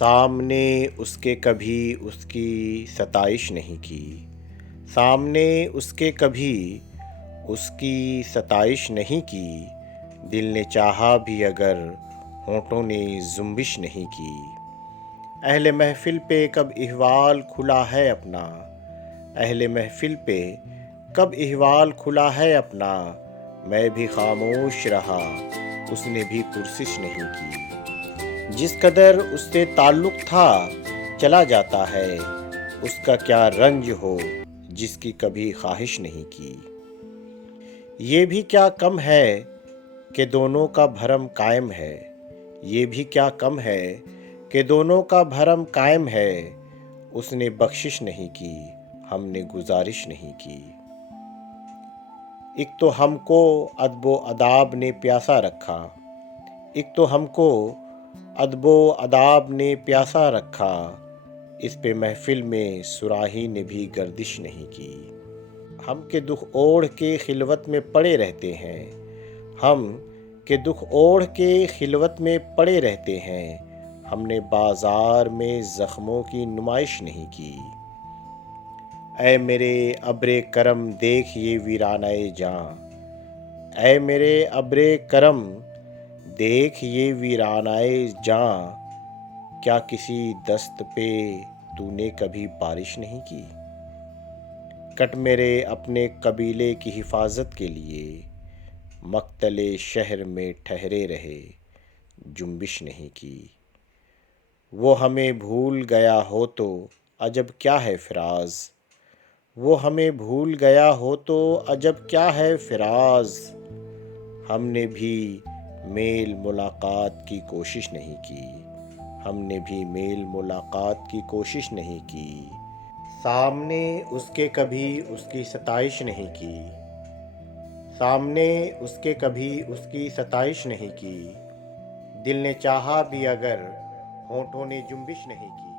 सामने उसके कभी उसकी सताइश नहीं की। सामने उसके कभी उसकी सताइश नहीं की। दिल ने चाहा भी अगर होंठों ने जुम्बिश नहीं की। अहले महफिल पे कब इहवाल खुला है अपना। अहले महफिल पे कब इहवाल खुला है अपना। मैं भी खामोश रहा, उसने भी पुरसिश नहीं की। जिस कदर उससे ताल्लुक था चला जाता है। उसका क्या रंज हो जिसकी कभी ख्वाहिश नहीं की। ये भी क्या कम है कि दोनों का भरम कायम है। ये भी क्या कम है कि दोनों का भरम कायम है। उसने बख्शिश नहीं की, हमने गुजारिश नहीं की। एक तो हमको अदबो अदाब ने प्यासा रखा। एक तो हमको अदबो अदाब ने प्यासा रखा। इस पे महफिल में सुराही ने भी गर्दिश नहीं की। हम के दुख ओढ़ के खिलवत में पड़े रहते हैं। हम के दुख ओढ़ के खिलवत में पड़े रहते हैं। हमने बाजार में जख्मों की नुमाइश नहीं की। ऐ मेरे अब्रे करम देख ये वीरानाए जां। ऐ मेरे अब्रे करम देख ये वीरानाए जां। क्या किसी दस्त पे तूने कभी बारिश नहीं की। कट मेरे अपने कबीले की हिफाजत के लिए मक्तले शहर में ठहरे रहे, जुम्बिश नहीं की। वो हमें भूल गया हो तो अजब क्या है फिराज। वो हमें भूल गया हो तो अजब क्या है फिराज। हमने भी मेल मुलाकात की कोशिश नहीं की। हमने भी मेल मुलाकात की कोशिश नहीं की। सामने उसके कभी उसकी सताइश नहीं की। सामने उसके कभी उसकी सताइश नहीं की। दिल ने चाहा भी अगर होंठों ने जुम्बिश नहीं की।